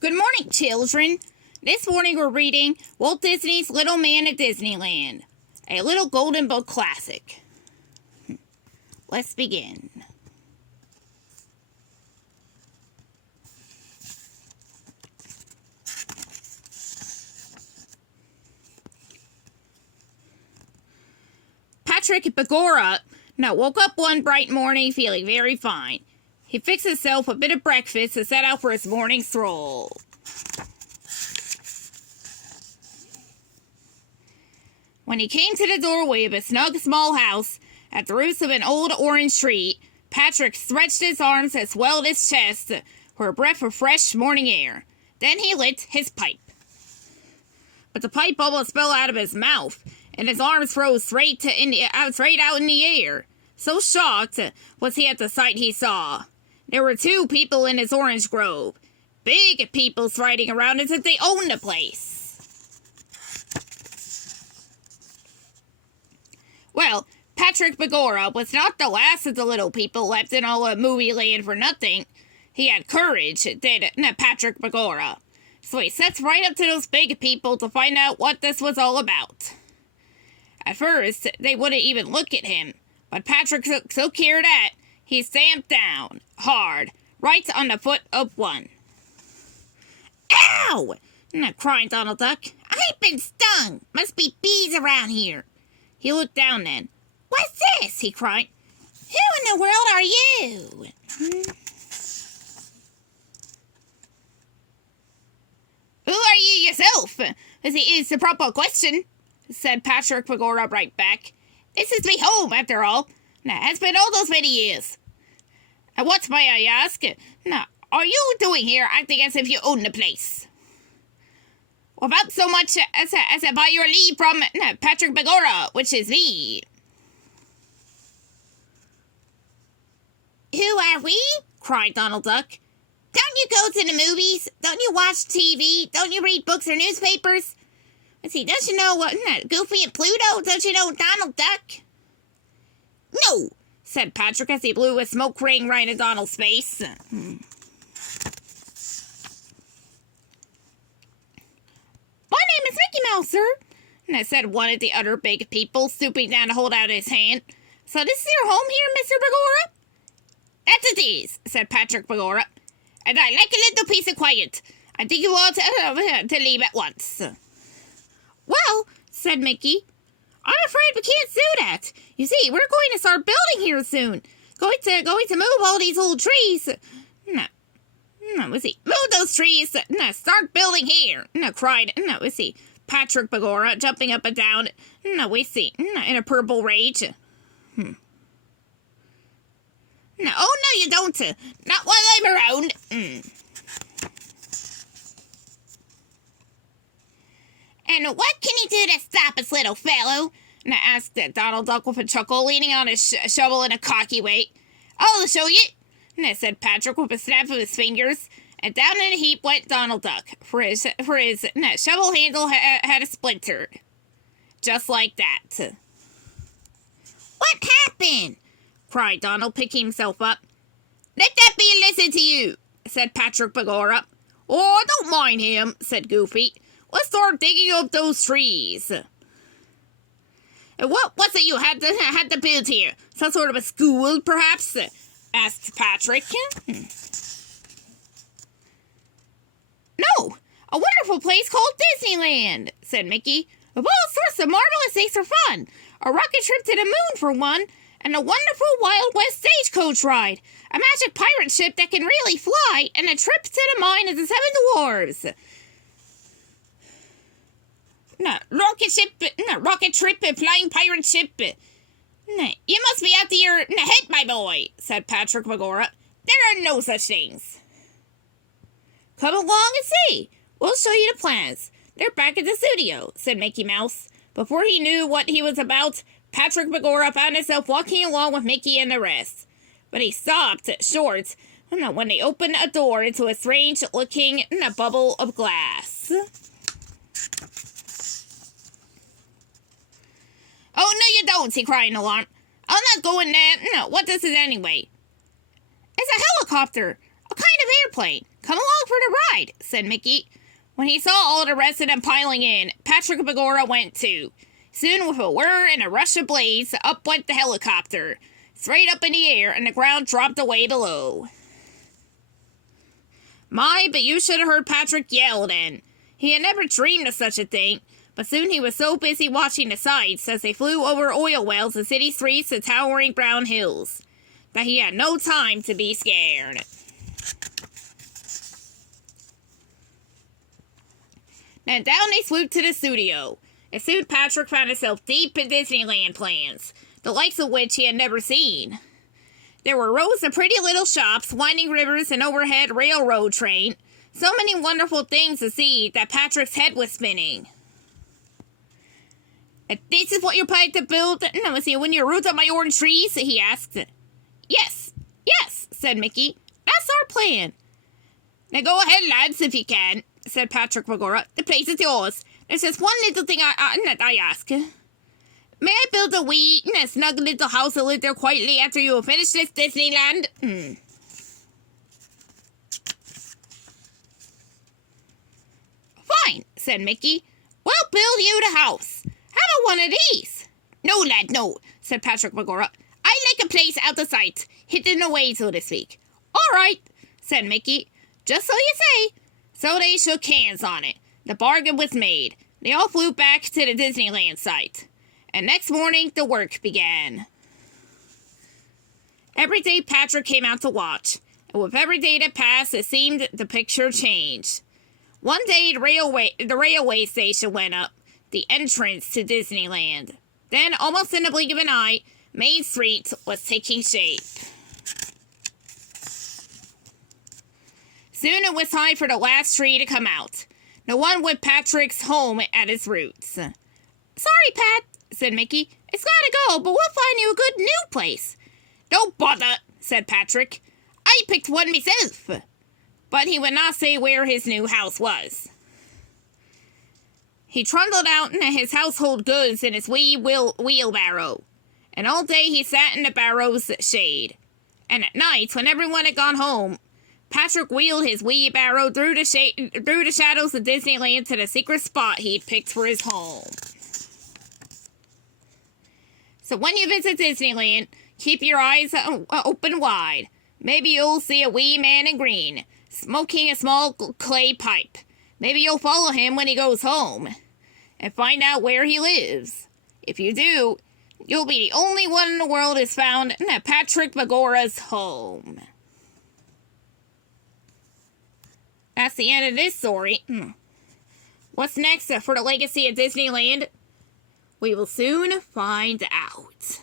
Good morning, children. This morning we're reading Walt Disney's Little Man at Disneyland, a little golden book classic. Let's begin. Patrick Begora woke up one bright morning feeling very fine. He fixed himself a bit of breakfast and set out for his morning stroll. When he came to the doorway of a snug small house at the roots of an old orange tree, Patrick stretched his arms and swelled his chest for a breath of fresh morning air. Then he lit his pipe. But the pipe almost fell out of his mouth, and his arms rose straight out in the air. So shocked was he at the sight he saw. There were two people in his orange grove. Big people striding around as if they owned the place. Well, Patrick Begora was not the last of the little people left in all of movie land for nothing. He had courage, did Patrick Begora. So he stepped right up to those big people to find out what this was all about. At first, they wouldn't even look at him, but Patrick so cared at, he stamped down, hard, right on the foot of one. Ow! Cried Donald Duck. I've been stung! Must be bees around here. He looked down then. What's this? He cried. Who in the world are you? Who are you yourself? This is the proper question, said Patrick Begora right back. This is me home, after all. It's been all those many years. And what, may I ask? Are you doing here acting as if you own the place? Without so much as by your leave from Patrick Begora, which is me. Who are we? Cried Donald Duck. Don't you go to the movies? Don't you watch TV? Don't you read books or newspapers? Let's see, don't you know what Goofy and Pluto? Don't you know Donald Duck? No, said Patrick as he blew a smoke ring right in Donald's face. My name is Mickey Mouse, sir, said one of the other big people, stooping down to hold out his hand. So this is your home here, Mr. Begora? That it is, said Patrick Begora. And I like a little peace of quiet. I think you ought to leave at once. Well, said Mickey, I'm afraid we can't do that. You see, we're going to start building here soon. Going to move all these old trees. Move those trees. Start building here. Cried, Patrick Begora, jumping up and down. In a purple rage. Oh, no, you don't. Not while I'm around. And what can you do to stop us, little fellow? Asked Donald Duck with a chuckle, leaning on his shovel in a cocky way. I'll show you, said Patrick with a snap of his fingers. And down in a heap went Donald Duck, for his shovel handle had splintered. Just like that. What happened? Cried Donald, picking himself up. Let that be a lesson to you, said Patrick Begora. Oh, don't mind him, said Goofy. Let's start digging up those trees. And what's it you had to build here? Some sort of a school, perhaps? Asked Patrick. No, a wonderful place called Disneyland, said Mickey. With all sorts of marvelous things for fun. A rocket trip to the moon for one, and a wonderful Wild West stagecoach ride. A magic pirate ship that can really fly, and a trip to the mine of the Seven Dwarves. Rocket trip, flying pirate ship. You must be out of your head, my boy, said Patrick Begora. There are no such things. Come along and see. We'll show you the plans. They're back at the studio, said Mickey Mouse. Before he knew what he was about, Patrick Begora found himself walking along with Mickey and the rest. But he stopped short when they opened a door into a strange-looking bubble of glass. Oh, no you don't, he cried in alarm. I'm not going there. No, what is it anyway? It's a helicopter. A kind of airplane. Come along for the ride, said Mickey. When he saw all the rest of them piling in, Patrick Begorra went too. Soon, with a whir and a rush of blades, up went the helicopter, straight up in the air, and the ground dropped away below. My, but you should have heard Patrick yell then. He had never dreamed of such a thing, but soon he was so busy watching the sights as they flew over oil wells and city streets and towering brown hills, that he had no time to be scared. Then down they swooped to the studio, and soon Patrick found himself deep in Disneyland plans, the likes of which he had never seen. There were rows of pretty little shops, winding rivers, an overhead railroad train, so many wonderful things to see that Patrick's head was spinning. This is what you're planning to build? No, is it when you root up my orange trees? He asked. Yes, said Mickey. That's our plan. Now go ahead, lads, if you can, said Patrick Begorra. The place is yours. There's just one little thing I ask. May I build a wee, snug little house to live there quietly after you have finished this Disneyland? Fine, said Mickey. We'll build you the house. How about one of these? No, lad, no, said Patrick Begorra. I like a place out of sight, hidden away, so to speak. All right, said Mickey. Just so you say. So they shook hands on it. The bargain was made. They all flew back to the Disneyland site. And next morning, the work began. Every day Patrick came out to watch, and with every day that passed, it seemed the picture changed. One day, the railway station went up, the entrance to Disneyland. Then, almost in the blink of an eye, Main Street was taking shape. Soon it was time for the last tree to come out, the one with Patrick's home at its roots. Sorry, Pat, said Mickey. It's gotta go, but we'll find you a good new place. Don't bother, said Patrick. I picked one myself. But he would not say where his new house was. He trundled out his household goods in his wee wheelbarrow, and all day he sat in the barrow's shade. And at night, when everyone had gone home, Patrick wheeled his wheelbarrow through the shadows of Disneyland to the secret spot he'd picked for his home. So when you visit Disneyland, keep your eyes open wide. Maybe you'll see a wee man in green, smoking a small clay pipe. Maybe you'll follow him when he goes home, and find out where he lives. If you do, you'll be the only one in the world who's found Patrick Begorra's home. That's the end of this story. What's next for the legacy of Disneyland? We will soon find out.